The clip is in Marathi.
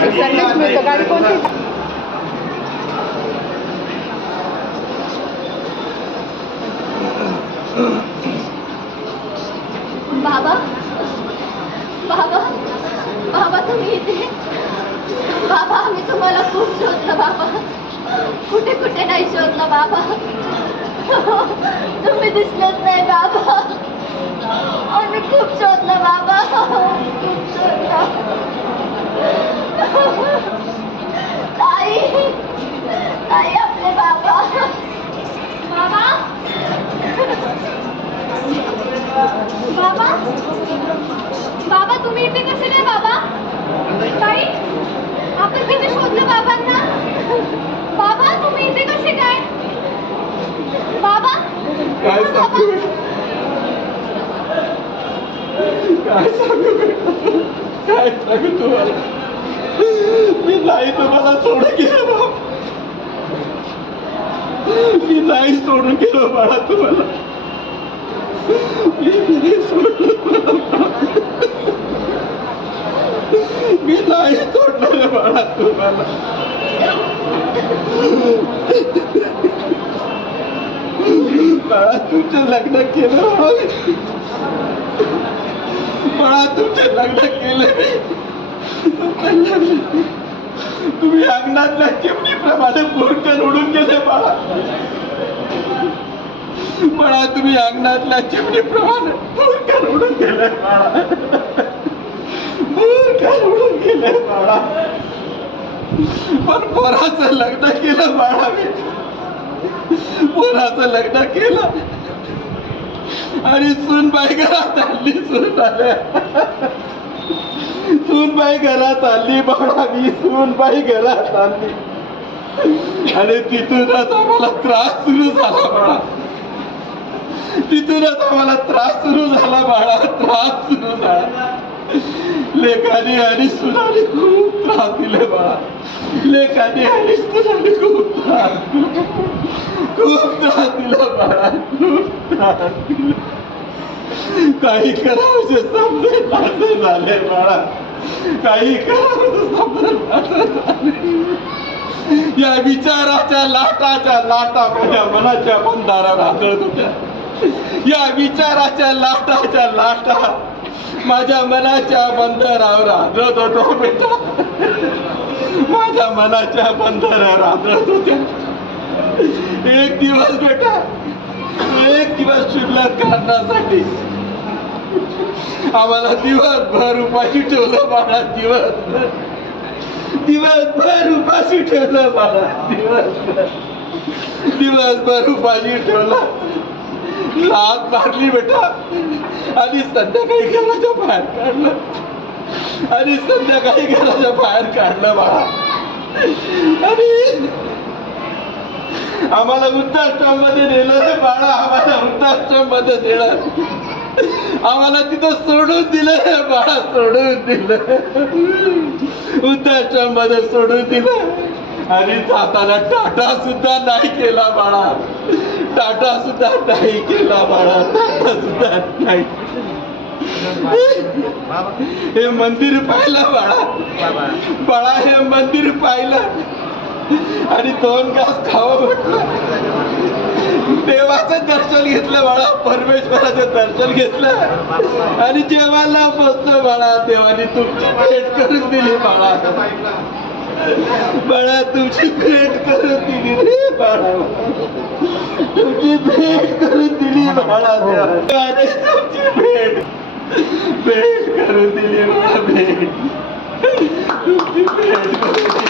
संदेश मिळतो. गाडी कोणती? बाबा बाबा बाबा तुम्ही इथे? बाबा आम्ही तुम्हाला खूप शोधलं बाबा. कुठे कुठे नाही शोधलं बाबा. तुम्ही दिसलंच नाही बाबा. आम्ही खूप शोधलं बाबा खूप शोधलं ताई ताई आपले बाबा बाबा बाबा बाबा तुम्ही इथे कसे काय बाबा ताई आपण किती शोधलं बाबांना बाबा तुम्ही इथे कसे काय बाबा काय सांगू काय सांगू काय सांगू तुम्हाला मी नाही तुम्हाला सोडून गेलो बाबा मी नाही सोडून गेलो बाळा तुम्हाला मी नाही सोडलं मी नाही सोडणार बाळा तुम्हाला बाळा तुमचं लग्न केलं. बाळा तुमचं लग्न केलं तुम्ही अंगणातल्या चिमणीप्रमाणे बोरकर उडून गेले बाळा. बाळा तुम्ही अंगणातल्या चिमणीप्रमाणे बोरकर उडून गेले बाळा. बोरकर उडून गेले बाळा. पण पोराचं लग्न केलं बाळा मी. पोराचं लग्न केलं. आणि सूनबाई घरात आली सून आल्या सूनबाई घरात आली बाळावी सूनबाई घरात आली. आणि तिथूनच आम्हाला त्रास सुरू झाला बाळा. तिथूनच आम्हाला त्रास सुरू झाला बाळा. त्रास सुरू झाला. लेखाने आणि सुनाने खूप त्रास दिले बाळा. लेखाने आणि सुनाने खूप त्रास खूप त्रास दिला बाळा. खूप त्रास दिला. काही करावं समजेल असं झाले बाळा. काही करावं समजेल असं झाले. या विचाराच्या लाटाच्या लाटा माझ्या मनाच्या बंधारावर आदळत होत्या. या विचाराच्या लाटाच्या लाटा माझ्या मनाच्या बंधारावर आदळत होतो बेटा. माझ्या मनाच्या बंधरावर आदळत होत्या एक दिवस बेटा एक दिवस शिल्लक करण्यासाठी आम्हाला दिवसभर उपाशी ठेवलं बाळा दिवस. दिवसभर उपाशी ठेवलं बाळा दिवसभर. दिवसभर उपाशी ठेवला. हात मारली बेटा. आणि संध्याकाळी घराच्या बाहेर काढलं. आणि संध्याकाळी घराच्या बाहेर काढलं बाळा. आणि आम्हाला वृद्धाश्रममध्ये नेलं रे बाळा. आम्हाला वृद्धाश्रममध्ये नेलं. आम्हाला तिथं सोडून दिलं रे बाळा सोडून दिलं. वृद्धाश्रममध्ये सोडून दिलं. आणि जाताना टाटा सुद्धा नाही केला बाळा. टाटा सुद्धा नाही केला बाळा टाटा सुद्धा नाही. हे मंदिर पाहिलं बाळा. बाळा हे मंदिर पाहिलं. आणि दोन घास खावं म्हटलं. देवाचं दर्शन घेतलं बाळा परमेश्वराचं दर्शन घेतलं. आणि जेवायला बसलं बाळा देवाने तुमची भेट करून दिली बाळा. बाळा तुमची भेट करून दिली रे बाळा. तुमची भेट करून दिली बाळा. तुमची भेट. भेट करून दिली बाळा भेट. तुमची भेट करून दिली.